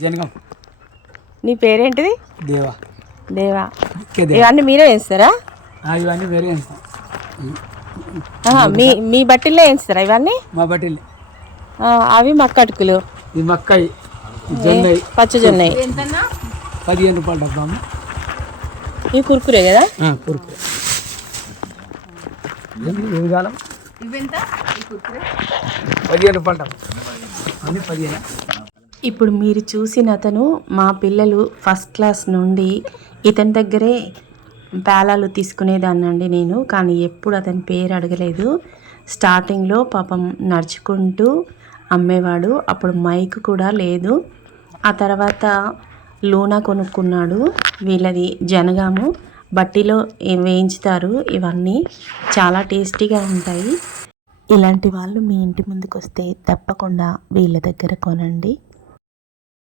జనగం. నీ పేరేంటిది? దేవా. దేవా. ఇవన్నీ మీరే వేస్తారా? ఇవన్నీ వేరే వేస్తాం. మీ బట్టిల్లో వేస్తారా ఇవన్నీ? మా బట్టిల్. అవి మక్కటుకులు, ఈ మక్కయి, జొన్నయి, పచ్చజొన్నయి. 15 రూపాయలు డబ్బా. ఇవి కుర్కురే కదా? కుర్కురే. కాలం 15 రూపాయలు డబ్బా. అన్నీ 15. ఇప్పుడు మీరు చూసిన అతను మా పిల్లలు ఫస్ట్ క్లాస్ నుండి ఇతని దగ్గరే పేలాలు తీసుకునేదాన్నండి నేను. కానీ ఎప్పుడు అతని పేరు అడగలేదు. స్టార్టింగ్లో పాపం నడుచుకుంటూ అమ్మేవాడు. అప్పుడు మైక్ కూడా లేదు. ఆ తర్వాత లూనా కొనుక్కున్నాడు. వీళ్ళది జనగాము. బట్టిలో వేయించుతారు. ఇవన్నీ చాలా టేస్టీగా ఉంటాయి. ఇలాంటి వాళ్ళు మీ ఇంటి ముందుకు వస్తే తప్పకుండా వీళ్ళ దగ్గర కొనండి.